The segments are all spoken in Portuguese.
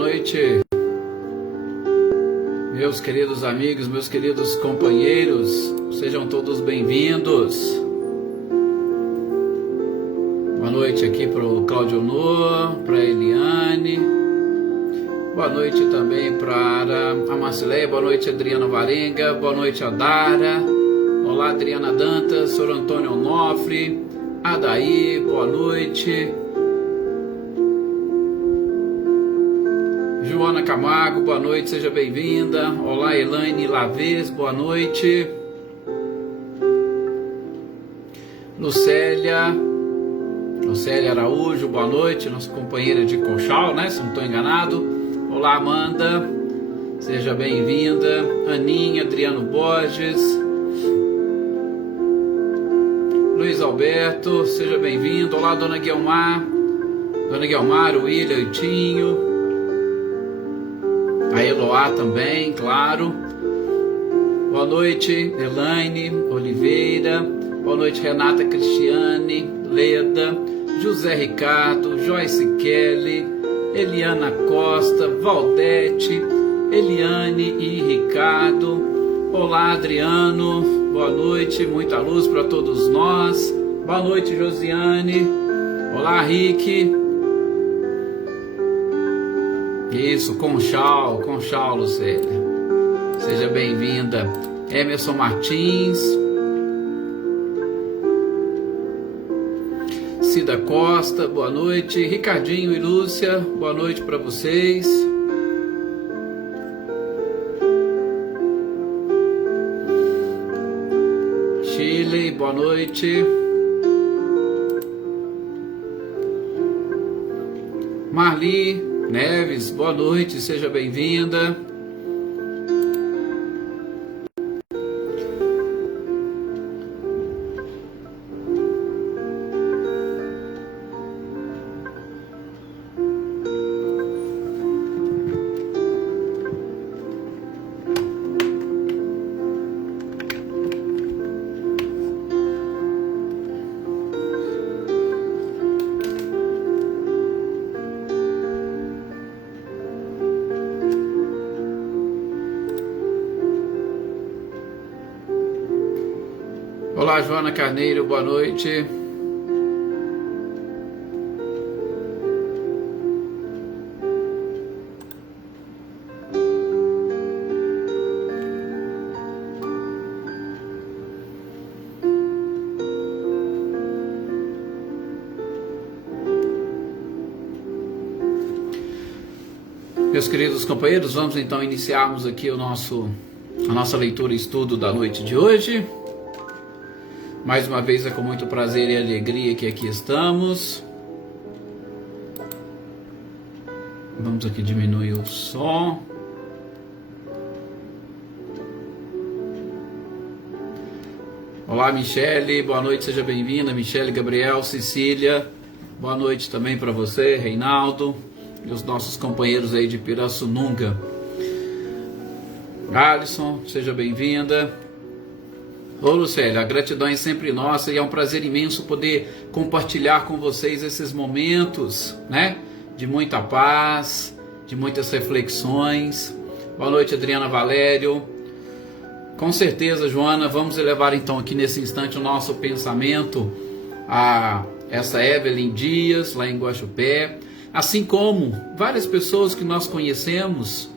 noite, meus queridos amigos, meus queridos companheiros, sejam todos bem-vindos. Boa noite aqui para o Cláudio Noa, para a Eliane, boa noite também para a Marcileia, boa noite Adriana Varenga, boa noite a Dara, olá Adriana Dantas, Sr. Antônio Onofre, Adaí, boa noite. Joana Camargo, boa noite, seja bem-vinda. Olá, Elaine Lavez, boa noite. Lucélia Araújo, boa noite, nossa companheira de Conchal, né? Se não estou enganado. Olá, Amanda, seja bem-vinda. Aninha, Adriano Borges. Luiz Alberto, seja bem-vindo. Olá, Dona Guilmar, o William, o Tinho. A Eloá também, claro. Boa noite, Elaine Oliveira. Boa noite, Renata Cristiane, Leda, José Ricardo, Joyce Kelly, Eliana Costa, Valdete, Eliane e Ricardo. Olá, Adriano. Boa noite, muita luz para todos nós. Boa noite, Josiane. Olá, Rick. Isso, Conchal, Lucélia. Seja bem-vinda. Emerson Martins. Cida Costa, boa noite. Ricardinho e Lúcia, boa noite para vocês. Chile, boa noite. Marli Neves, boa noite, seja bem-vinda. Olá, Joana Carneiro, boa noite. Meus queridos companheiros, vamos então iniciarmos aqui a nossa leitura e estudo da noite de hoje. Mais uma vez é com muito prazer e alegria que aqui estamos. Vamos aqui diminuir o som. Olá, Michele, boa noite, seja bem-vinda. Michele, Gabriel, Cecília, boa noite também para você, Reinaldo e os nossos companheiros aí de Pirassununga. Alisson, seja bem-vinda. Ô Lucélia, a gratidão é sempre nossa e é um prazer imenso poder compartilhar com vocês esses momentos, né? De muita paz, de muitas reflexões. Boa noite, Adriana Valério. Com certeza, Joana, vamos elevar então aqui nesse instante o nosso pensamento a essa Evelyn Dias, lá em Guaxupé, assim como várias pessoas que nós conhecemos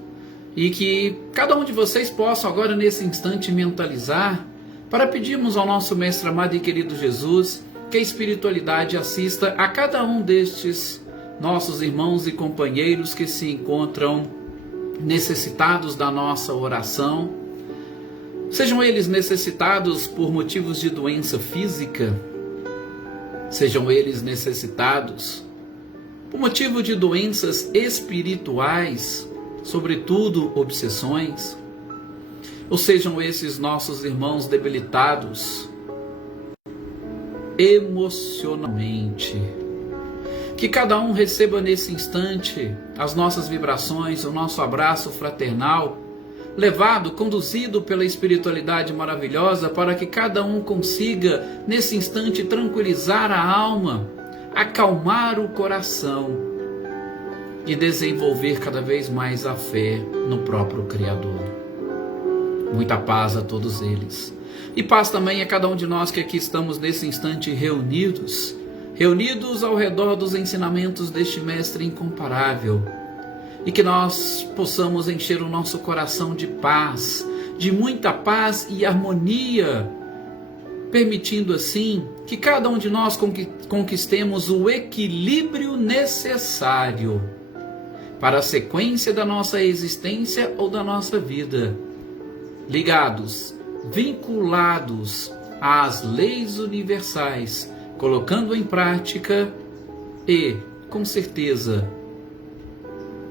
e que cada um de vocês possam agora nesse instante mentalizar para pedirmos ao nosso mestre amado e querido Jesus que a espiritualidade assista a cada um destes nossos irmãos e companheiros que se encontram necessitados da nossa oração, sejam eles necessitados por motivos de doença física, sejam eles necessitados por motivo de doenças espirituais, sobretudo obsessões, ou sejam esses nossos irmãos debilitados emocionalmente. Que cada um receba nesse instante as nossas vibrações, o nosso abraço fraternal, levado, conduzido pela espiritualidade maravilhosa, para que cada um consiga nesse instante tranquilizar a alma, acalmar o coração e desenvolver cada vez mais a fé no próprio Criador. Muita paz a todos eles. E paz também a cada um de nós que aqui estamos nesse instante reunidos ao redor dos ensinamentos deste Mestre incomparável. E que nós possamos encher o nosso coração de paz, de muita paz e harmonia, permitindo assim que cada um de nós conquistemos o equilíbrio necessário para a sequência da nossa existência ou da nossa vida, ligados, vinculados às leis universais, colocando em prática e, com certeza,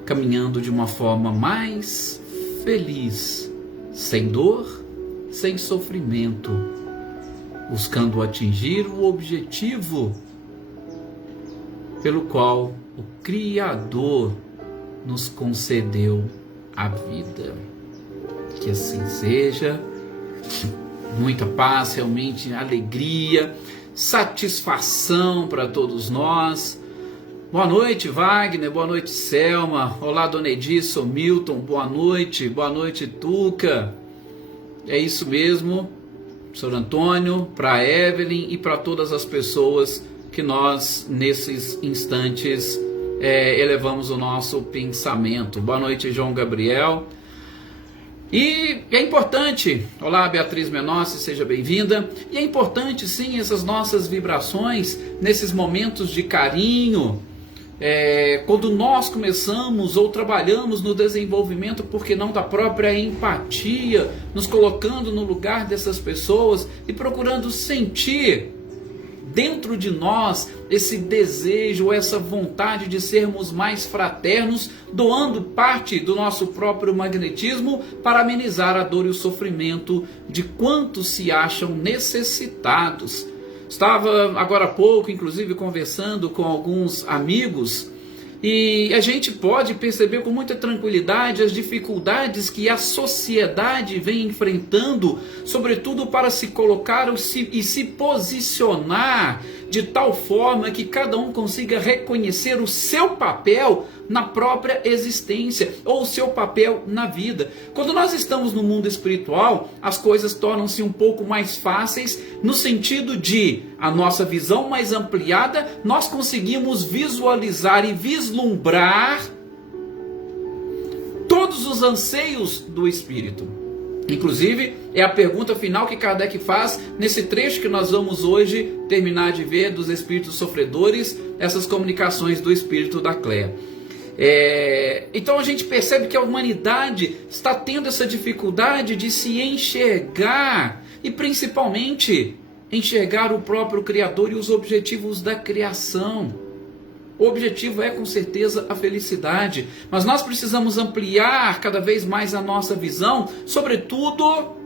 caminhando de uma forma mais feliz, sem dor, sem sofrimento, buscando atingir o objetivo pelo qual o Criador nos concedeu a vida. Que assim seja. Muita paz, realmente alegria, satisfação para todos nós. Boa noite, Wagner, boa noite, Selma, olá, Dona Edilson, Milton, boa noite, Tuca. É isso mesmo, Sr. Antônio, para Evelyn e para todas as pessoas que nós, nesses instantes, elevamos o nosso pensamento. Boa noite, João Gabriel. E é importante, olá Beatriz Menossi, seja bem-vinda, e é importante sim essas nossas vibrações, nesses momentos de carinho, quando nós começamos ou trabalhamos no desenvolvimento, por que não da própria empatia, nos colocando no lugar dessas pessoas e procurando sentir dentro de nós esse desejo, essa vontade de sermos mais fraternos, doando parte do nosso próprio magnetismo para amenizar a dor e o sofrimento de quantos se acham necessitados. Estava agora há pouco, inclusive, conversando com alguns amigos, e a gente pode perceber com muita tranquilidade as dificuldades que a sociedade vem enfrentando, sobretudo para se colocar e se posicionar de tal forma que cada um consiga reconhecer o seu papel na própria existência, ou o seu papel na vida. Quando nós estamos no mundo espiritual, as coisas tornam-se um pouco mais fáceis, no sentido de a nossa visão mais ampliada, nós conseguimos visualizar e vislumbrar todos os anseios do Espírito. Inclusive, é a pergunta final que Kardec faz nesse trecho que nós vamos hoje terminar de ver dos Espíritos Sofredores, essas comunicações do Espírito da Cléa. Então a gente percebe que a humanidade está tendo essa dificuldade de se enxergar e principalmente enxergar o próprio Criador e os objetivos da criação. O objetivo é com certeza a felicidade, mas nós precisamos ampliar cada vez mais a nossa visão, sobretudo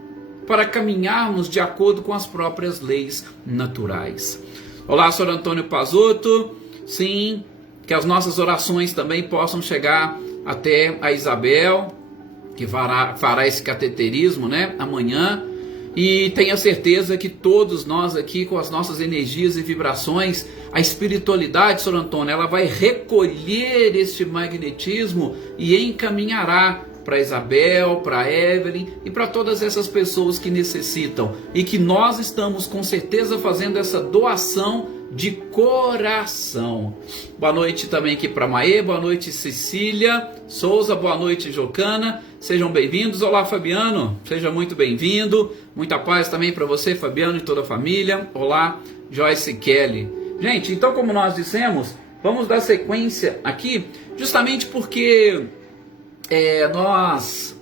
para caminharmos de acordo com as próprias leis naturais. Olá, Sr. Antônio Pazotto, sim, que as nossas orações também possam chegar até a Isabel, que fará esse cateterismo, amanhã. E tenha certeza que todos nós aqui, com as nossas energias e vibrações, a espiritualidade, Sr. Antônio, ela vai recolher este magnetismo e encaminhará para Isabel, para Evelyn e para todas essas pessoas que necessitam. E que nós estamos com certeza fazendo essa doação de coração. Boa noite também aqui para Maê, boa noite Cecília Souza, boa noite Jocana, sejam bem-vindos. Olá Fabiano, seja muito bem-vindo, muita paz também para você Fabiano e toda a família. Olá Joyce Kelly. Gente, então como nós dissemos, vamos dar sequência aqui, justamente porque nós...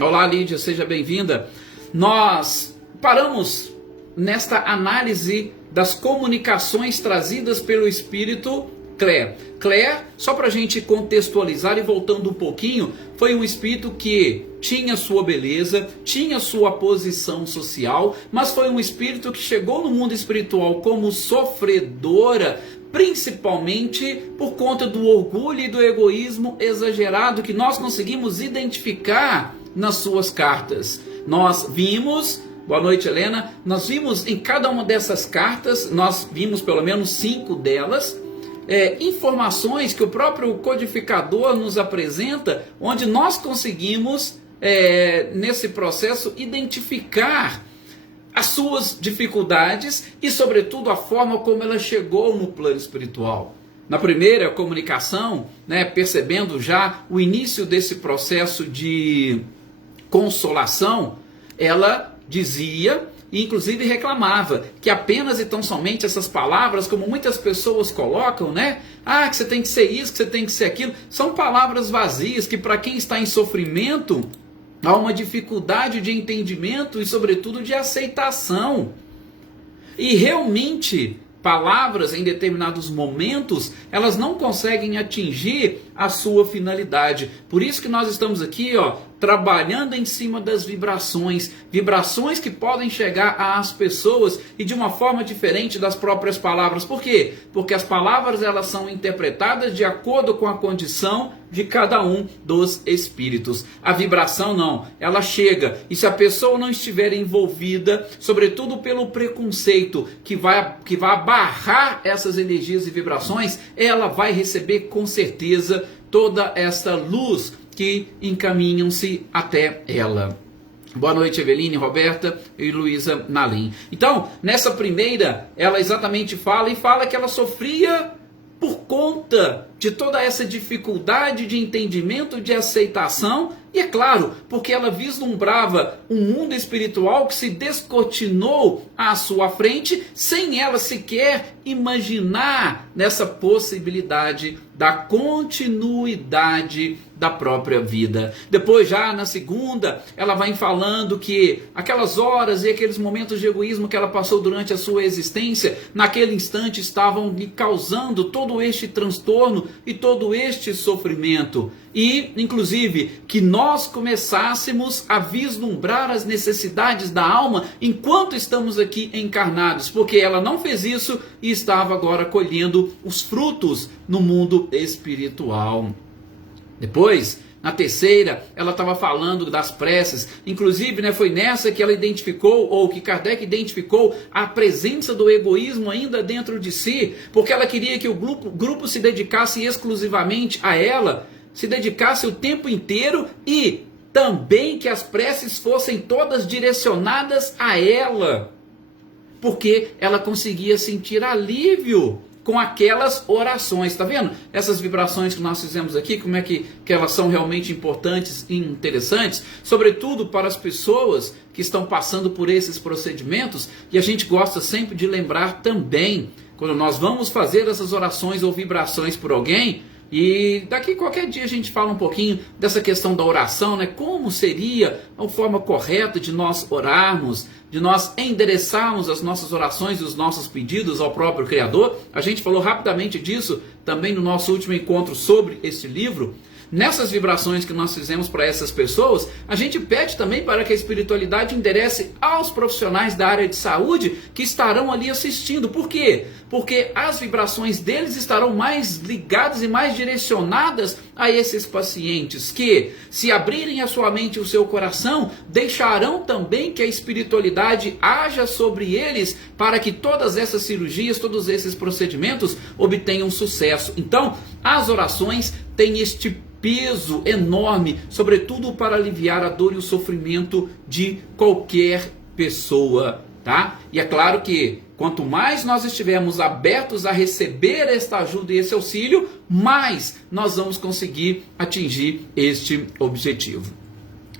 Olá Lídia, seja bem-vinda. Nós paramos nesta análise das comunicações trazidas pelo Espírito Claire. Claire, só para a gente contextualizar e voltando um pouquinho, foi um espírito que tinha sua beleza, tinha sua posição social, mas foi um espírito que chegou no mundo espiritual como sofredora, principalmente por conta do orgulho e do egoísmo exagerado que nós conseguimos identificar nas suas cartas. Nós vimos... Boa noite, Helena. Nós vimos em cada uma dessas cartas, nós vimos pelo menos 5 delas, informações que o próprio codificador nos apresenta, onde nós conseguimos, nesse processo, identificar as suas dificuldades e, sobretudo, a forma como ela chegou no plano espiritual. Na primeira comunicação, percebendo já o início desse processo de consolação, ela dizia, e inclusive reclamava, que apenas e tão somente essas palavras, como muitas pessoas colocam, que você tem que ser isso, que você tem que ser aquilo, são palavras vazias, que para quem está em sofrimento, há uma dificuldade de entendimento e, sobretudo, de aceitação. E realmente, palavras em determinados momentos, elas não conseguem atingir a sua finalidade. Por isso que nós estamos aqui, trabalhando em cima das vibrações que podem chegar às pessoas e de uma forma diferente das próprias palavras. Por quê? Porque as palavras, elas são interpretadas de acordo com a condição de cada um dos espíritos. A vibração não, ela chega, e se a pessoa não estiver envolvida, sobretudo pelo preconceito que vai abarrar essas energias e vibrações, ela vai receber com certeza toda essa luz que encaminham-se até ela. Boa noite, Eveline, Roberta e Luísa Nalim. Então, nessa primeira, ela exatamente fala que ela sofria por conta de toda essa dificuldade de entendimento, de aceitação, e é claro, porque ela vislumbrava um mundo espiritual que se descortinou à sua frente, sem ela sequer imaginar nessa possibilidade da continuidade da própria vida. Depois, já na segunda, ela vai falando que aquelas horas e aqueles momentos de egoísmo que ela passou durante a sua existência, naquele instante estavam lhe causando todo este transtorno e todo este sofrimento. E, inclusive, que nós começássemos a vislumbrar as necessidades da alma enquanto estamos aqui encarnados, porque ela não fez isso e estava agora colhendo os frutos no mundo espiritual. Depois, na terceira, ela estava falando das preces, inclusive foi nessa que ela identificou, ou que Kardec identificou, a presença do egoísmo ainda dentro de si, porque ela queria que o grupo se dedicasse exclusivamente a ela, se dedicasse o tempo inteiro, e também que as preces fossem todas direcionadas a ela, porque ela conseguia sentir alívio com aquelas orações. Está vendo? Essas vibrações que nós fizemos aqui, como é que elas são realmente importantes e interessantes, sobretudo para as pessoas que estão passando por esses procedimentos. E a gente gosta sempre de lembrar também, quando nós vamos fazer essas orações ou vibrações por alguém, e daqui qualquer dia a gente fala um pouquinho dessa questão da oração, como seria a forma correta de nós orarmos, de nós endereçarmos as nossas orações e os nossos pedidos ao próprio Criador. A gente falou rapidamente disso também no nosso último encontro sobre este livro. Nessas vibrações que nós fizemos para essas pessoas, a gente pede também para que a espiritualidade enderece aos profissionais da área de saúde que estarão ali assistindo. Por quê? Porque as vibrações deles estarão mais ligadas e mais direcionadas a esses pacientes que, se abrirem a sua mente e o seu coração, deixarão também que a espiritualidade haja sobre eles para que todas essas cirurgias, todos esses procedimentos obtenham sucesso. Então, as orações têm este peso enorme, sobretudo para aliviar a dor e o sofrimento de qualquer pessoa, tá? E é claro que quanto mais nós estivermos abertos a receber esta ajuda e esse auxílio, mais nós vamos conseguir atingir este objetivo.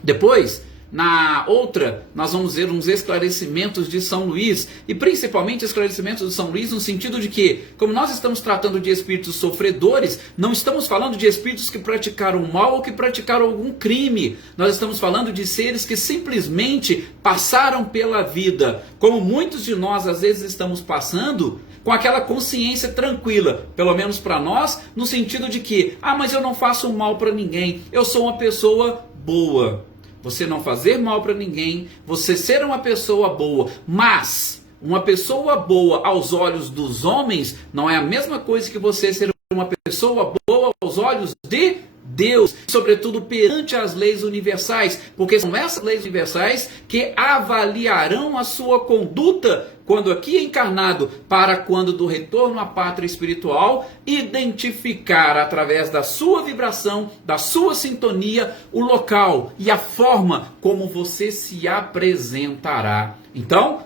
Depois, na outra, nós vamos ver uns esclarecimentos de São Luís, e principalmente esclarecimentos de São Luís no sentido de que, como nós estamos tratando de espíritos sofredores, não estamos falando de espíritos que praticaram mal ou que praticaram algum crime. Nós estamos falando de seres que simplesmente passaram pela vida, como muitos de nós às vezes estamos passando, com aquela consciência tranquila, pelo menos para nós, no sentido de que, mas eu não faço mal para ninguém, eu sou uma pessoa boa. Você não fazer mal para ninguém, você ser uma pessoa boa, mas uma pessoa boa aos olhos dos homens não é a mesma coisa que você ser uma pessoa boa aos olhos de Deus, sobretudo perante as leis universais, porque são essas leis universais que avaliarão a sua conduta quando aqui encarnado, para quando do retorno à pátria espiritual, identificar através da sua vibração, da sua sintonia, o local e a forma como você se apresentará. Então,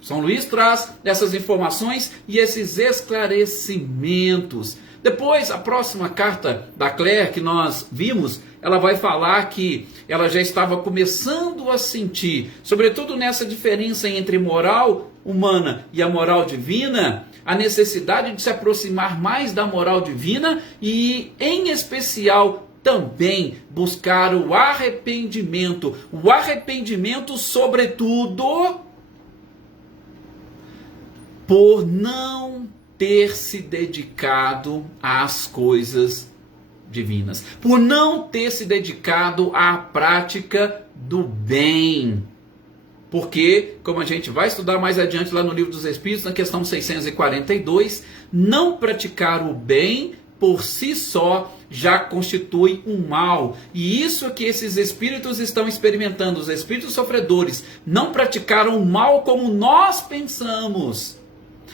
São Luís traz essas informações e esses esclarecimentos. Depois, a próxima carta da Claire que nós vimos, ela vai falar que ela já estava começando a sentir, sobretudo nessa diferença entre moral humana e a moral divina, a necessidade de se aproximar mais da moral divina e, em especial, também buscar o arrependimento sobretudo por não ter se dedicado às coisas divinas, por não ter se dedicado à prática do bem. Porque, como a gente vai estudar mais adiante lá no Livro dos Espíritos, na questão 642, não praticar o bem por si só já constitui um mal. E isso é que esses espíritos estão experimentando, os espíritos sofredores, não praticaram o mal como nós pensamos,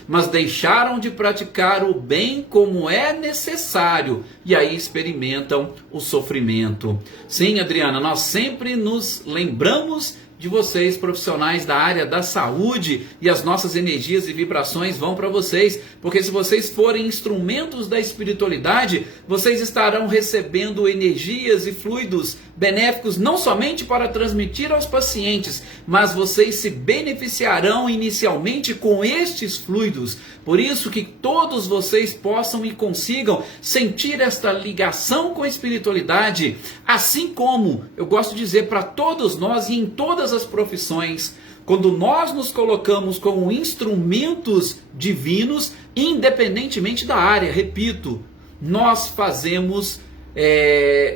mas deixaram de praticar o bem como é necessário, e aí experimentam o sofrimento. Sim, Adriana, nós sempre nos lembramos de vocês, profissionais da área da saúde, e as nossas energias e vibrações vão para vocês, porque se vocês forem instrumentos da espiritualidade, vocês estarão recebendo energias e fluidos benéficos não somente para transmitir aos pacientes, mas vocês se beneficiarão inicialmente com estes fluidos. Por isso que todos vocês possam e consigam sentir esta ligação com a espiritualidade, assim como eu gosto de dizer para todos nós e em todas as profissões, quando nós nos colocamos como instrumentos divinos, independentemente da área, repito, nós fazemos,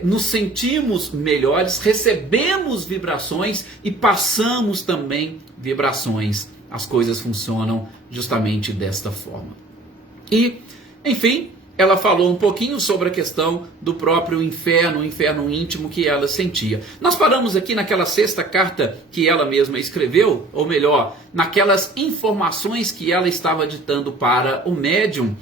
nos sentimos melhores, recebemos vibrações e passamos também vibrações. As coisas funcionam justamente desta forma. E, enfim, ela falou um pouquinho sobre a questão do próprio inferno, o inferno íntimo que ela sentia. Nós paramos aqui naquela 6ª carta que ela mesma escreveu, ou melhor, naquelas informações que ela estava ditando para o médium,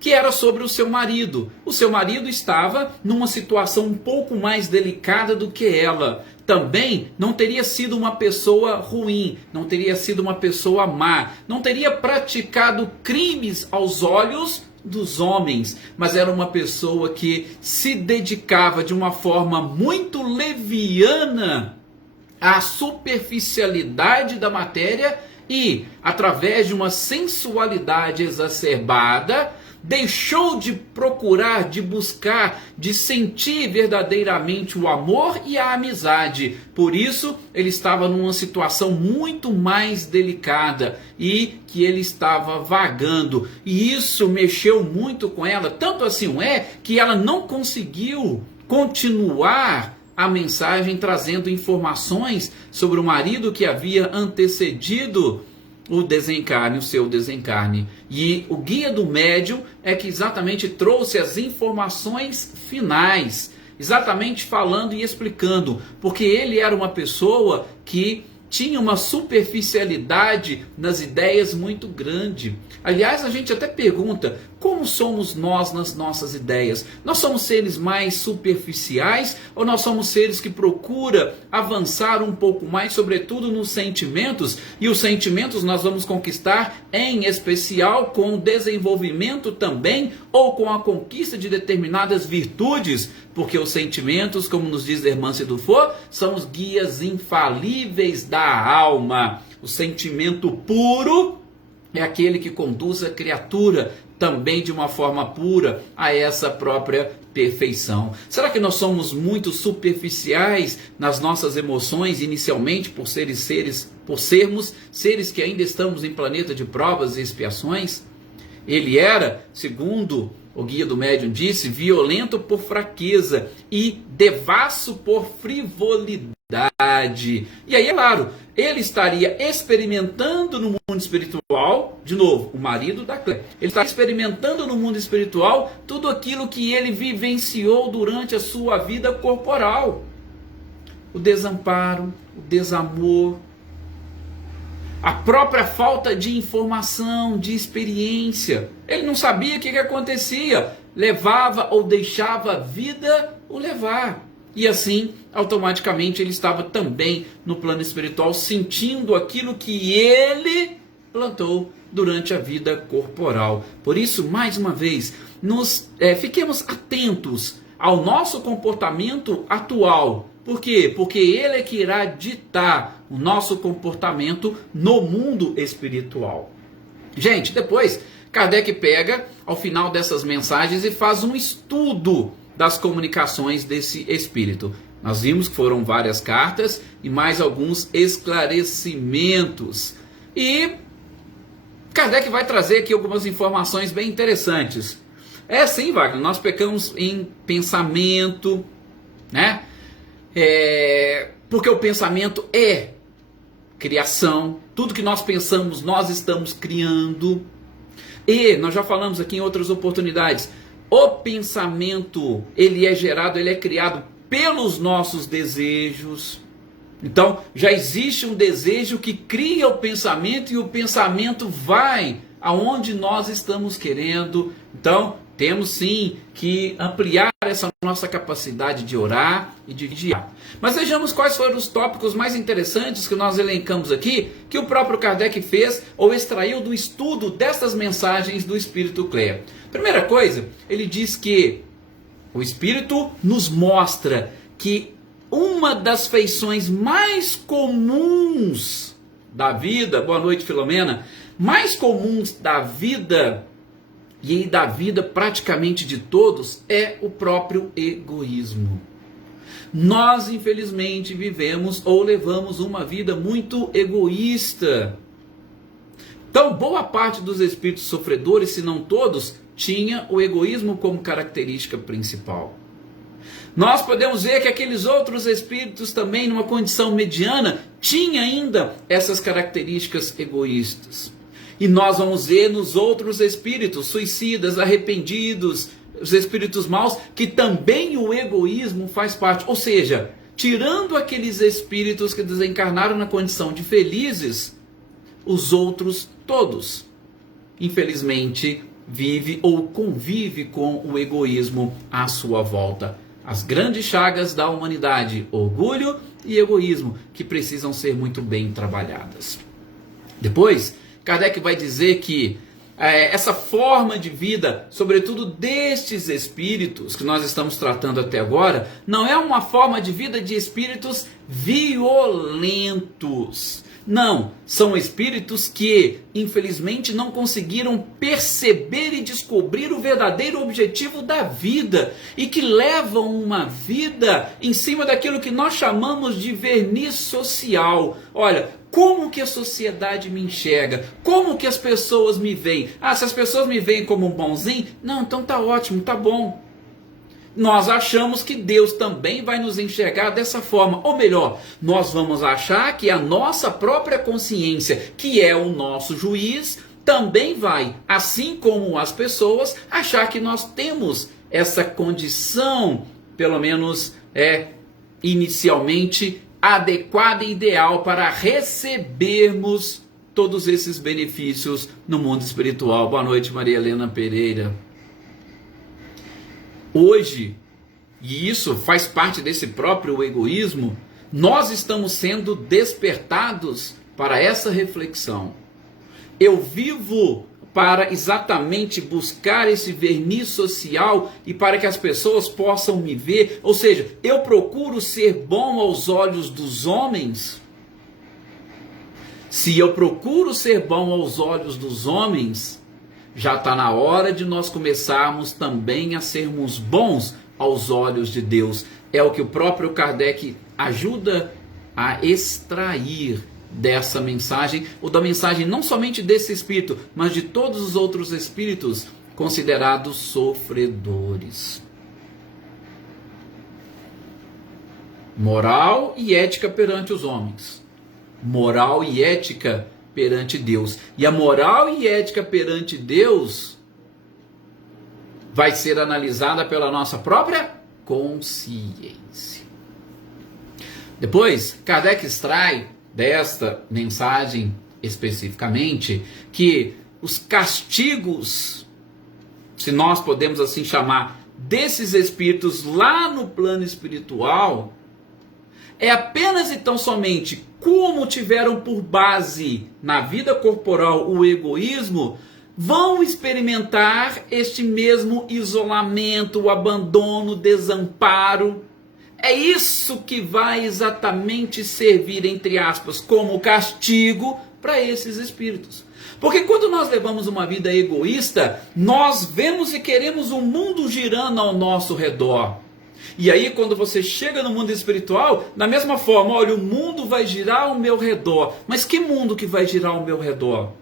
que era sobre o seu marido. O seu marido estava numa situação um pouco mais delicada do que ela. Também não teria sido uma pessoa ruim, não teria sido uma pessoa má, não teria praticado crimes aos olhos dos homens, mas era uma pessoa que se dedicava de uma forma muito leviana à superficialidade da matéria e, através de uma sensualidade exacerbada, deixou de procurar, de buscar, de sentir verdadeiramente o amor e a amizade. Por isso, ele estava numa situação muito mais delicada e que ele estava vagando. E isso mexeu muito com ela, tanto assim que ela não conseguiu continuar a mensagem trazendo informações sobre o marido que havia antecedido o desencarne, o seu desencarne. E o guia do médium é que exatamente trouxe as informações finais, exatamente falando e explicando, porque ele era uma pessoa que tinha uma superficialidade nas ideias muito grande. Aliás, a gente até pergunta, como somos nós nas nossas ideias? Nós somos seres mais superficiais ou nós somos seres que procuram avançar um pouco mais, sobretudo nos sentimentos? E os sentimentos nós vamos conquistar em especial com o desenvolvimento também ou com a conquista de determinadas virtudes, porque os sentimentos, como nos diz Hermance Dufour, são os guias infalíveis da alma. O sentimento puro é aquele que conduz a criatura também de uma forma pura a essa própria perfeição. Será que nós somos muito superficiais nas nossas emoções inicialmente por sermos seres que ainda estamos em planeta de provas e expiações? Ele era, segundo o guia do médium disse, violento por fraqueza e devasso por frivolidade. E aí, é claro, ele estaria experimentando no mundo espiritual, de novo, o marido da Cléia, ele está experimentando no mundo espiritual tudo aquilo que ele vivenciou durante a sua vida corporal. O desamparo, o desamor, a própria falta de informação, de experiência. Ele não sabia o que acontecia. Levava ou deixava a vida o levar. E assim, automaticamente, ele estava também no plano espiritual, sentindo aquilo que ele plantou durante a vida corporal. Por isso, mais uma vez, fiquemos atentos ao nosso comportamento atual. Por quê? Porque ele é que irá ditar o nosso comportamento no mundo espiritual. Gente, depois Kardec pega ao final dessas mensagens e faz um estudo das comunicações desse espírito. Nós vimos que foram várias cartas e mais alguns esclarecimentos. E Kardec vai trazer aqui algumas informações bem interessantes. É sim, Wagner, nós pecamos em pensamento, né? Porque o pensamento é criação, tudo que nós pensamos nós estamos criando. E nós já falamos aqui em outras oportunidades, o pensamento ele é gerado, ele é criado pelos nossos desejos. Então já existe um desejo que cria o pensamento e o pensamento vai aonde nós estamos querendo. Então temos sim que ampliar essa nossa capacidade de orar e de vigiar. Mas vejamos quais foram os tópicos mais interessantes que nós elencamos aqui, que o próprio Kardec fez ou extraiu do estudo dessas mensagens do Espírito Cléia. Primeira coisa, ele diz que o Espírito nos mostra que uma das feições mais comuns da vida, boa noite Filomena, mais comuns da vida e da vida praticamente de todos é o próprio egoísmo. Nós, infelizmente, vivemos ou levamos uma vida muito egoísta. Então, boa parte dos espíritos sofredores, se não todos, tinha o egoísmo como característica principal. Nós podemos ver que aqueles outros espíritos também, numa condição mediana, tinham ainda essas características egoístas. E nós vamos ver nos outros espíritos, suicidas, arrependidos, os espíritos maus, que também o egoísmo faz parte. Ou seja, tirando aqueles espíritos que desencarnaram na condição de felizes, os outros todos, infelizmente, vive ou convive com o egoísmo à sua volta. As grandes chagas da humanidade, orgulho e egoísmo, que precisam ser muito bem trabalhadas. Depois, Kardec vai dizer que essa forma de vida, sobretudo destes espíritos que nós estamos tratando até agora, não é uma forma de vida de espíritos violentos. Não, são espíritos que, infelizmente, não conseguiram perceber e descobrir o verdadeiro objetivo da vida e que levam uma vida em cima daquilo que nós chamamos de verniz social. Olha, como que a sociedade me enxerga? Como que as pessoas me veem? Se as pessoas me veem como um bonzinho, não, então tá ótimo, tá bom. Nós achamos que Deus também vai nos enxergar dessa forma. Ou melhor, nós vamos achar que a nossa própria consciência, que é o nosso juiz, também vai, assim como as pessoas, achar que nós temos essa condição, pelo menos inicialmente, adequada e ideal para recebermos todos esses benefícios no mundo espiritual. Boa noite, Maria Helena Pereira. Hoje, e isso faz parte desse próprio egoísmo, nós estamos sendo despertados para essa reflexão. Eu vivo para exatamente buscar esse verniz social e para que as pessoas possam me ver, ou seja, eu procuro ser bom aos olhos dos homens. Se eu procuro ser bom aos olhos dos homens, já está na hora de nós começarmos também a sermos bons aos olhos de Deus. É o que o próprio Kardec ajuda a extrair dessa mensagem, ou da mensagem não somente desse espírito, mas de todos os outros espíritos considerados sofredores. Moral e ética perante os homens. Moral e ética perante Deus. E a moral e ética perante Deus vai ser analisada pela nossa própria consciência. Depois, Kardec extrai desta mensagem especificamente que os castigos, se nós podemos assim chamar, desses espíritos lá no plano espiritual, é apenas e tão somente como tiveram por base na vida corporal o egoísmo, vão experimentar este mesmo isolamento, o abandono, o desamparo. É isso que vai exatamente servir, entre aspas, como castigo para esses espíritos. Porque quando nós levamos uma vida egoísta, nós vemos e queremos o mundo girando ao nosso redor. E aí quando você chega no mundo espiritual, da mesma forma, olha, o mundo vai girar ao meu redor. Mas que mundo que vai girar ao meu redor?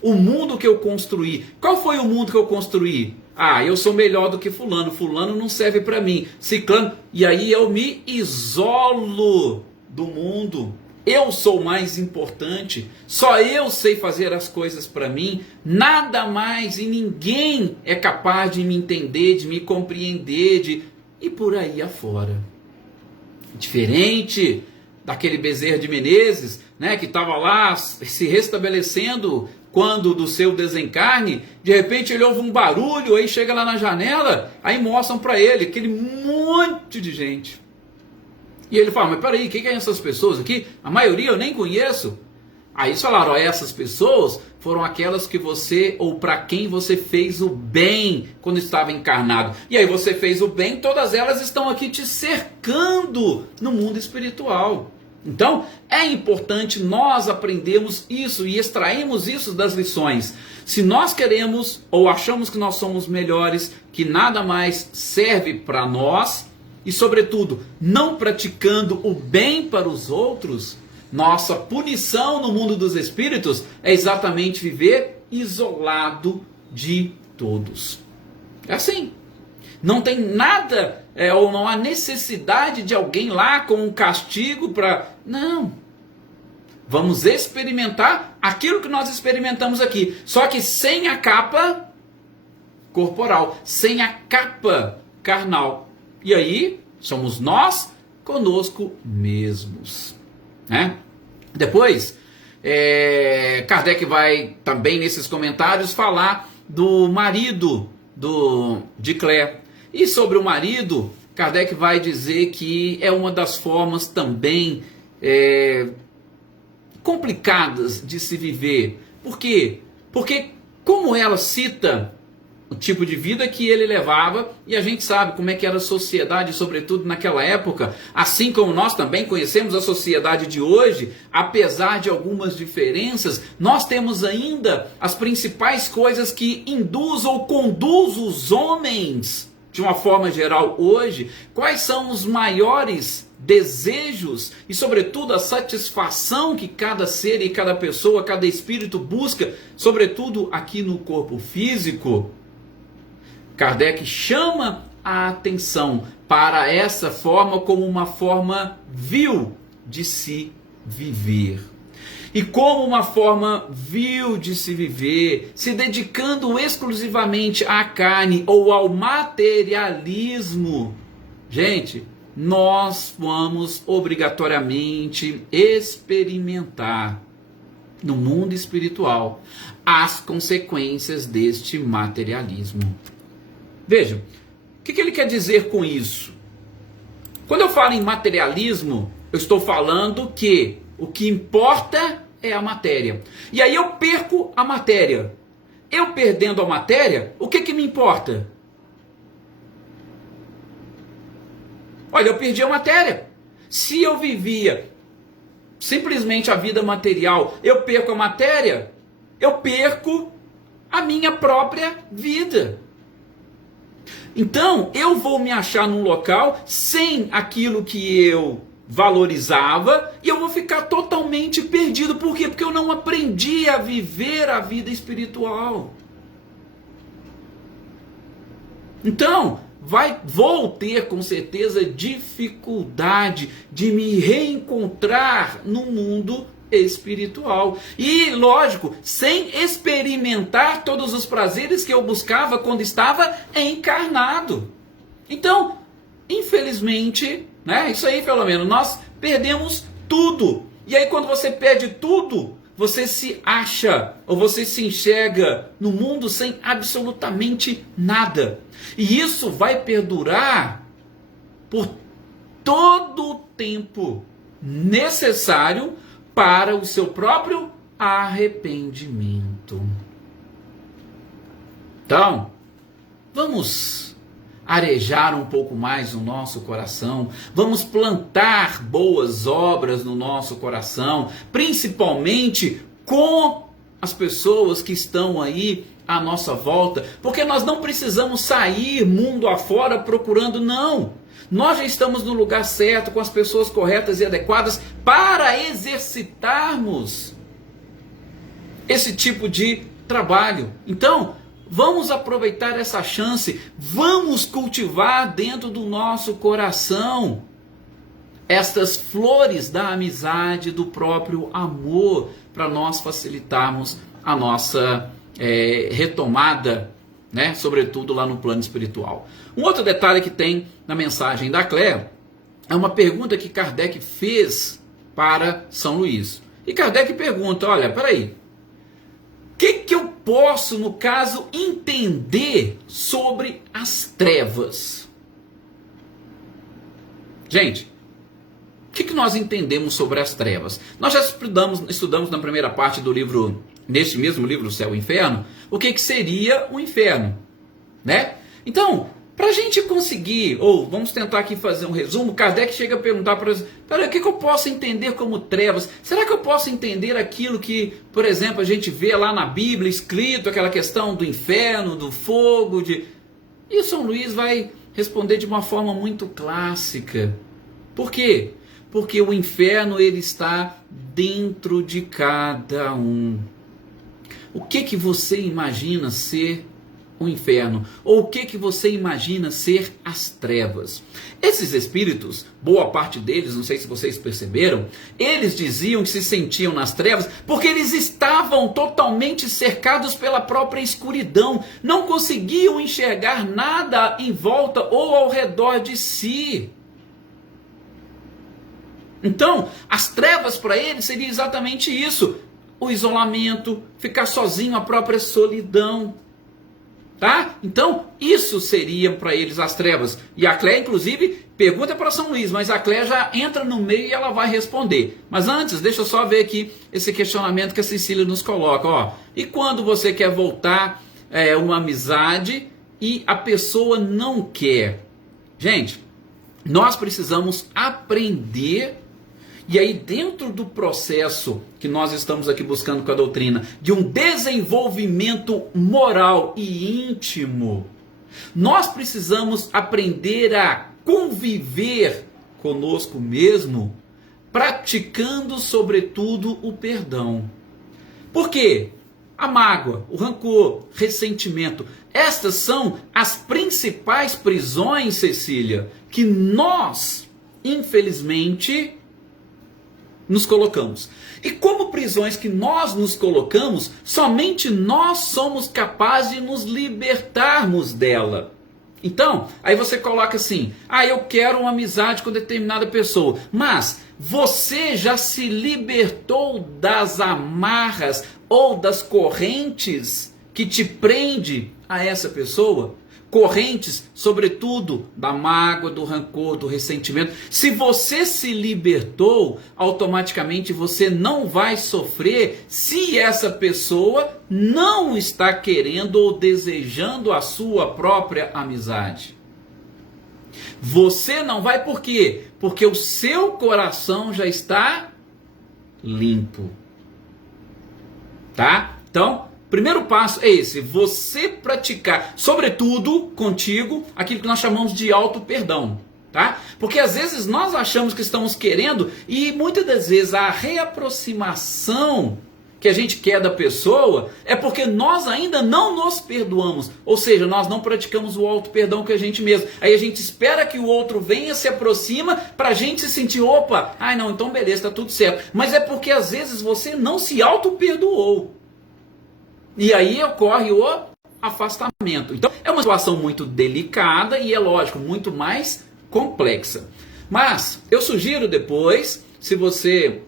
O mundo que eu construí. Qual foi o mundo que eu construí? Ah, eu sou melhor do que fulano. Fulano não serve para mim. Ciclano. E aí eu me isolo do mundo. Eu sou mais importante. Só eu sei fazer as coisas para mim. Nada mais e ninguém é capaz de me entender, de me compreender, e por aí afora. Diferente daquele Bezerra de Menezes, né, que estava lá se restabelecendo quando do seu desencarne, de repente ele ouve um barulho, aí chega lá na janela, aí mostram para ele aquele monte de gente. E ele fala, mas peraí, quem é essas pessoas aqui? A maioria eu nem conheço. Aí eles falaram, ó, essas pessoas foram aquelas que você, ou para quem você fez o bem quando estava encarnado. E aí você fez o bem, todas elas estão aqui te cercando no mundo espiritual. Então, é importante nós aprendermos isso e extrairmos isso das lições. Se nós queremos ou achamos que nós somos melhores, que nada mais serve para nós, e sobretudo, não praticando o bem para os outros, nossa punição no mundo dos espíritos é exatamente viver isolado de todos. É assim. Não tem nada, ou não há necessidade de alguém lá com um castigo para... Não. Vamos experimentar aquilo que nós experimentamos aqui. Só que sem a capa corporal, sem a capa carnal. E aí, somos nós conosco mesmos. Né? Depois, Kardec vai também nesses comentários falar do marido de Claire. E sobre o marido, Kardec vai dizer que é uma das formas também complicadas de se viver. Por quê? Porque como ela cita o tipo de vida que ele levava, e a gente sabe como é que era a sociedade, sobretudo naquela época, assim como nós também conhecemos a sociedade de hoje, apesar de algumas diferenças, nós temos ainda as principais coisas que induz ou conduz os homens, de uma forma geral hoje, quais são os maiores desejos e sobretudo a satisfação que cada ser e cada pessoa, cada espírito busca, sobretudo aqui no corpo físico. Kardec chama a atenção para essa forma como uma forma vil de se viver. E como uma forma vil de se viver, se dedicando exclusivamente à carne ou ao materialismo, gente, nós vamos obrigatoriamente experimentar no mundo espiritual as consequências deste materialismo. Vejam, o que ele quer dizer com isso? Quando eu falo em materialismo, eu estou falando que o que importa é a matéria. E aí eu perco a matéria. Eu perdendo a matéria, o que me importa? Olha, eu perdi a matéria. Se eu vivia simplesmente a vida material, eu perco a matéria, eu perco a minha própria vida. Então, eu vou me achar num local sem aquilo que eu valorizava e eu vou ficar totalmente perdido. Por quê? Porque eu não aprendi a viver a vida espiritual. Então, vou ter com certeza dificuldade de me reencontrar no mundo espiritual. E, lógico, sem experimentar todos os prazeres que eu buscava quando estava encarnado. Então, infelizmente, né, isso aí pelo menos, nós perdemos tudo. E aí quando você perde tudo, você se acha, ou você se enxerga no mundo sem absolutamente nada. E isso vai perdurar por todo o tempo necessário para o seu próprio arrependimento. Então, vamos arejar um pouco mais o nosso coração, vamos plantar boas obras no nosso coração, principalmente com as pessoas que estão aí à nossa volta, porque nós não precisamos sair mundo afora procurando, não. Nós já estamos no lugar certo, com as pessoas corretas e adequadas para exercitarmos esse tipo de trabalho. Então, vamos aproveitar essa chance, vamos cultivar dentro do nosso coração estas flores da amizade, do próprio amor, para nós facilitarmos a nossa retomada, né? Sobretudo lá no plano espiritual. Um outro detalhe que tem na mensagem da Claire é uma pergunta que Kardec fez para São Luís. E Kardec pergunta, olha, peraí, o que eu posso, no caso, entender sobre as trevas? Gente, o que nós entendemos sobre as trevas? Nós já estudamos na primeira parte do livro, neste mesmo livro, O Céu e o Inferno, o que seria o inferno, né? Então, para a gente conseguir, ou vamos tentar aqui fazer um resumo, Kardec chega a perguntar para nós, o que eu posso entender como trevas? Será que eu posso entender aquilo que, por exemplo, a gente vê lá na Bíblia escrito, aquela questão do inferno, do fogo, E o São Luís vai responder de uma forma muito clássica. Por quê? Porque o inferno ele está dentro de cada um. O que você imagina ser o inferno? Ou o que você imagina ser as trevas? Esses espíritos, boa parte deles, não sei se vocês perceberam, eles diziam que se sentiam nas trevas porque eles estavam totalmente cercados pela própria escuridão, não conseguiam enxergar nada em volta ou ao redor de si. Então, as trevas para eles seria exatamente isso: o isolamento, ficar sozinho, a própria solidão. Tá? Então, isso seriam para eles as trevas. E a Cléia, inclusive, pergunta para São Luís, mas a Cléia já entra no meio e ela vai responder. Mas antes, deixa eu só ver aqui esse questionamento que a Cecília nos coloca. Ó, e quando você quer voltar uma amizade e a pessoa não quer? Gente, nós precisamos aprender. E aí, dentro do processo que nós estamos aqui buscando com a doutrina, de um desenvolvimento moral e íntimo, nós precisamos aprender a conviver conosco mesmo, praticando, sobretudo, o perdão. Por quê? A mágoa, o rancor, ressentimento, estas são as principais prisões, Cecília, que nós, infelizmente, nos colocamos. E como prisões que nós nos colocamos, somente nós somos capazes de nos libertarmos dela. Então, aí você coloca assim, eu quero uma amizade com determinada pessoa, mas você já se libertou das amarras ou das correntes que te prende a essa pessoa? Correntes, sobretudo, da mágoa, do rancor, do ressentimento. Se você se libertou, automaticamente você não vai sofrer se essa pessoa não está querendo ou desejando a sua própria amizade. Você não vai por quê? Porque o seu coração já está limpo. Tá? Então, primeiro passo é esse, você praticar, sobretudo contigo, aquilo que nós chamamos de auto-perdão, tá? Porque às vezes nós achamos que estamos querendo e muitas das vezes a reaproximação que a gente quer da pessoa é porque nós ainda não nos perdoamos. Ou seja, nós não praticamos o auto-perdão com a gente mesmo. Aí a gente espera que o outro venha, se aproxima, para a gente se sentir, opa, ai não, então beleza, está tudo certo. Mas é porque às vezes você não se auto-perdoou. E aí ocorre o afastamento. Então é uma situação muito delicada e é lógico, muito mais complexa. Mas eu sugiro depois, se você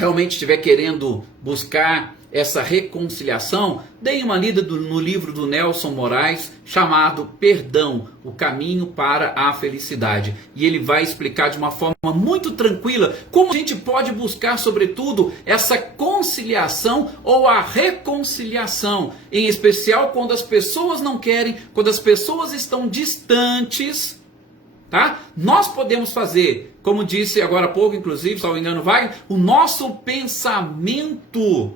realmente estiver querendo buscar essa reconciliação, dê uma lida no livro do Nelson Moraes chamado Perdão, o caminho para a felicidade. E ele vai explicar de uma forma muito tranquila como a gente pode buscar, sobretudo, essa conciliação ou a reconciliação, em especial quando as pessoas não querem, quando as pessoas estão distantes. Tá? Nós podemos fazer, como disse agora há pouco, inclusive, se não me engano, Wagner, o nosso pensamento,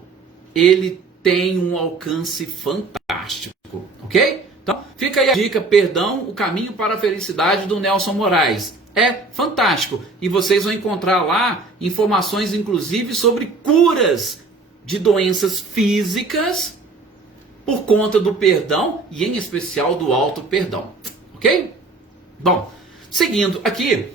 ele tem um alcance fantástico, ok? Então, fica aí a dica, Perdão, o caminho para a felicidade, do Nelson Moraes. É fantástico. E vocês vão encontrar lá informações, inclusive, sobre curas de doenças físicas por conta do perdão e, em especial, do auto-perdão, ok? Bom, seguindo aqui,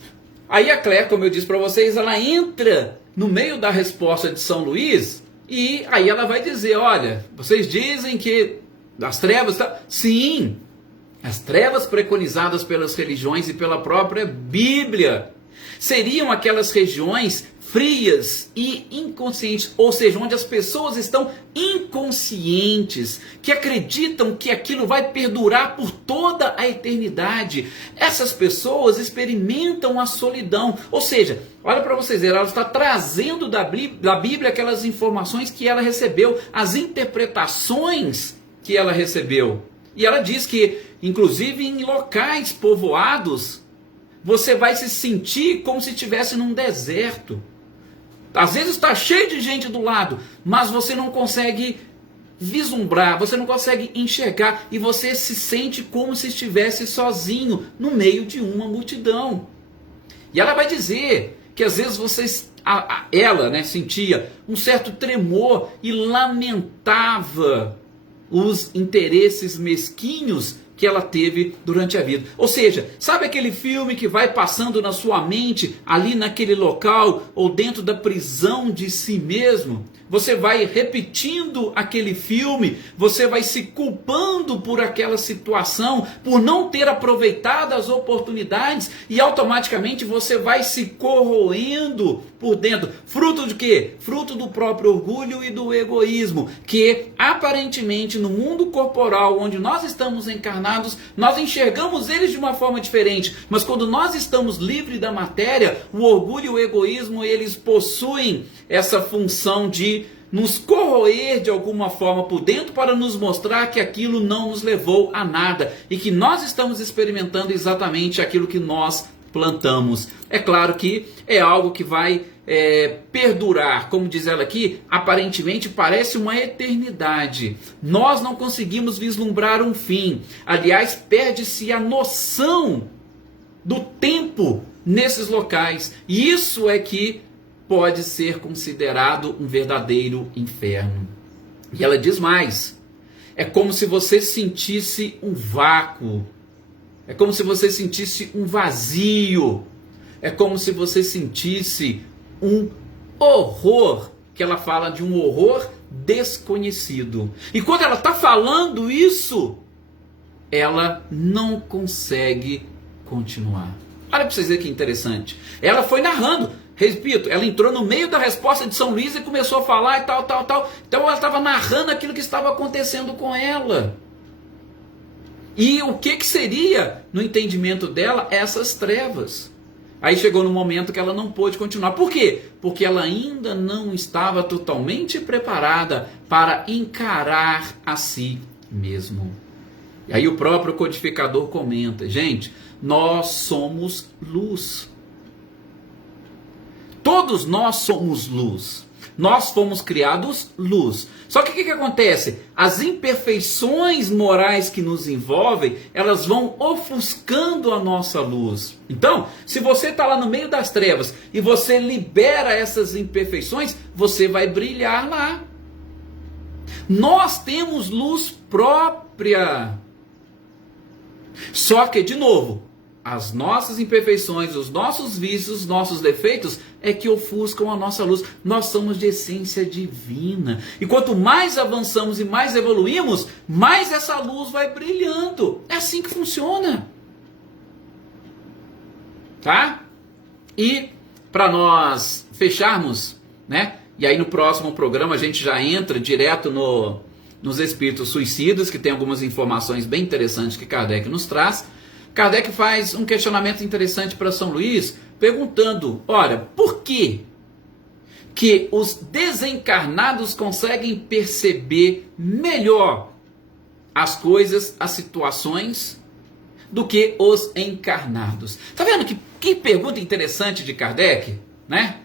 aí a Claire, como eu disse para vocês, ela entra no meio da resposta de São Luís e aí ela vai dizer, olha, vocês dizem que as trevas... Sim, as trevas preconizadas pelas religiões e pela própria Bíblia seriam aquelas regiões frias e inconscientes, ou seja, onde as pessoas estão inconscientes, que acreditam que aquilo vai perdurar por toda a eternidade. Essas pessoas experimentam a solidão, ou seja, olha para vocês verem, ela está trazendo da Bíblia aquelas informações que ela recebeu, as interpretações que ela recebeu. E ela diz que, inclusive em locais povoados, você vai se sentir como se estivesse num deserto. Às vezes está cheio de gente do lado, mas você não consegue vislumbrar, você não consegue enxergar e você se sente como se estivesse sozinho no meio de uma multidão. E ela vai dizer que às vezes ela sentia um certo tremor e lamentava os interesses mesquinhos que ela teve durante a vida. Ou seja, sabe aquele filme que vai passando na sua mente, ali naquele local, ou dentro da prisão de si mesmo? Você vai repetindo aquele filme, você vai se culpando por aquela situação, por não ter aproveitado as oportunidades, e automaticamente você vai se corroendo por dentro. Fruto de quê? Fruto do próprio orgulho e do egoísmo, que aparentemente no mundo corporal, onde nós estamos encarnados, nós enxergamos eles de uma forma diferente, mas quando nós estamos livres da matéria, o orgulho e o egoísmo, eles possuem essa função de nos corroer de alguma forma por dentro para nos mostrar que aquilo não nos levou a nada e que nós estamos experimentando exatamente aquilo que nós plantamos. É claro que é algo que vai perdurar, como diz ela aqui, aparentemente parece uma eternidade. Nós não conseguimos vislumbrar um fim. Aliás, perde-se a noção do tempo nesses locais. E isso é que pode ser considerado um verdadeiro inferno. E ela diz mais: é como se você sentisse um vácuo, é como se você sentisse um vazio, é como se você sentisse um horror, que ela fala de um horror desconhecido. E quando ela está falando isso, ela não consegue continuar. Olha para vocês verem que interessante. Ela foi narrando. Repito, ela entrou no meio da resposta de São Luís e começou a falar e tal. Então ela estava narrando aquilo que estava acontecendo com ela. E o que seria, no entendimento dela, essas trevas? Aí chegou no momento que ela não pôde continuar. Por quê? Porque ela ainda não estava totalmente preparada para encarar a si mesmo. E aí o próprio codificador comenta: gente, nós somos luz. Todos nós somos luz. Nós fomos criados luz. Só que o que acontece? As imperfeições morais que nos envolvem, elas vão ofuscando a nossa luz. Então, se você está lá no meio das trevas e você libera essas imperfeições, você vai brilhar lá. Nós temos luz própria. Só que, de novo, as nossas imperfeições, os nossos vícios, os nossos defeitos é que ofuscam a nossa luz. Nós somos de essência divina. E quanto mais avançamos e mais evoluímos, mais essa luz vai brilhando. É assim que funciona. Tá? E para nós fecharmos, né? E aí no próximo programa a gente já entra direto nos espíritos suicidas, que tem algumas informações bem interessantes que Kardec nos traz. Kardec faz um questionamento interessante para São Luís, perguntando, olha, por que os desencarnados conseguem perceber melhor as coisas, as situações, do que os encarnados? Tá vendo que pergunta interessante de Kardec, né?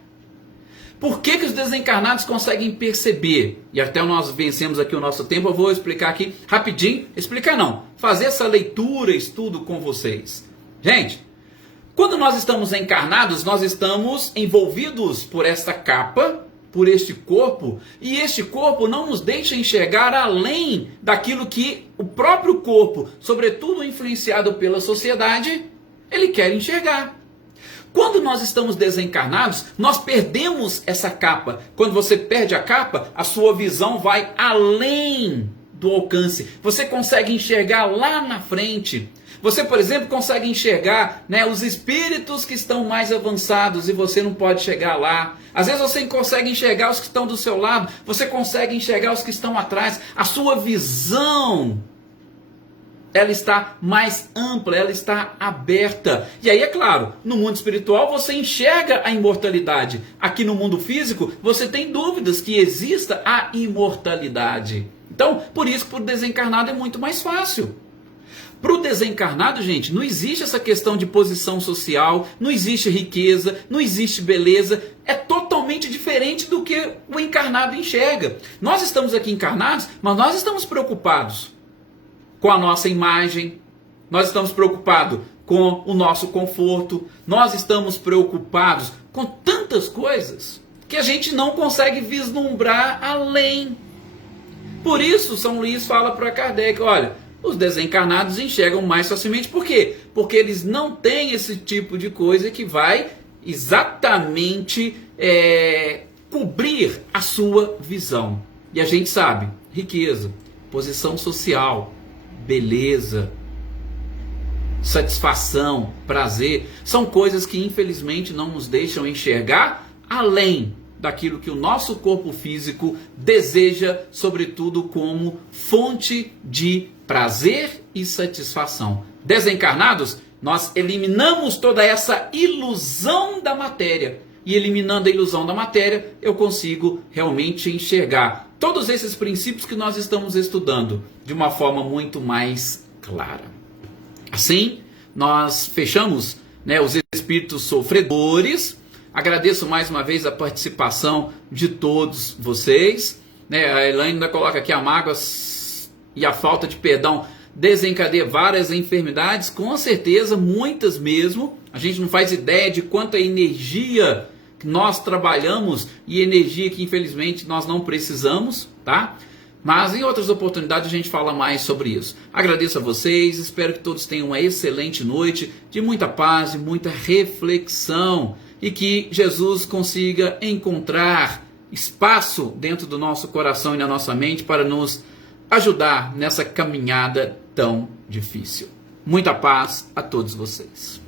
Por que os desencarnados conseguem perceber? E até nós vencemos aqui o nosso tempo, eu vou explicar aqui rapidinho. Explicar não, fazer essa leitura, estudo com vocês. Gente, quando nós estamos encarnados, nós estamos envolvidos por esta capa, por este corpo, e este corpo não nos deixa enxergar além daquilo que o próprio corpo, sobretudo influenciado pela sociedade, ele quer enxergar. Quando nós estamos desencarnados, nós perdemos essa capa. Quando você perde a capa, a sua visão vai além do alcance. Você consegue enxergar lá na frente. Você, por exemplo, consegue enxergar, né, os espíritos que estão mais avançados e você não pode chegar lá. Às vezes você consegue enxergar os que estão do seu lado, você consegue enxergar os que estão atrás. A sua visão, ela está mais ampla, ela está aberta. E aí, é claro, no mundo espiritual você enxerga a imortalidade. Aqui no mundo físico, você tem dúvidas que exista a imortalidade. Então, por isso que para o desencarnado é muito mais fácil. Para o desencarnado, gente, não existe essa questão de posição social, não existe riqueza, não existe beleza. É totalmente diferente do que o encarnado enxerga. Nós estamos aqui encarnados, mas nós estamos preocupados com a nossa imagem, nós estamos preocupados com o nosso conforto, nós estamos preocupados com tantas coisas que a gente não consegue vislumbrar além. Por isso, São Luís fala para Kardec, olha, os desencarnados enxergam mais facilmente. Por quê? Porque eles não têm esse tipo de coisa que vai exatamente cobrir a sua visão. E a gente sabe, riqueza, posição social, beleza, satisfação, prazer, são coisas que infelizmente não nos deixam enxergar além daquilo que o nosso corpo físico deseja, sobretudo como fonte de prazer e satisfação. Desencarnados, nós eliminamos toda essa ilusão da matéria. E eliminando a ilusão da matéria, eu consigo realmente enxergar todos esses princípios que nós estamos estudando de uma forma muito mais clara. Assim, nós fechamos, né, os espíritos sofredores. Agradeço mais uma vez a participação de todos vocês. Né, a Elaine ainda coloca aqui: a mágoa e a falta de perdão desencadeia várias enfermidades. Com certeza, muitas mesmo. A gente não faz ideia de quanta energia que nós trabalhamos e energia que infelizmente nós não precisamos, tá? Mas em outras oportunidades a gente fala mais sobre isso. Agradeço a vocês, espero que todos tenham uma excelente noite, de muita paz e muita reflexão, e que Jesus consiga encontrar espaço dentro do nosso coração e na nossa mente para nos ajudar nessa caminhada tão difícil. Muita paz a todos vocês.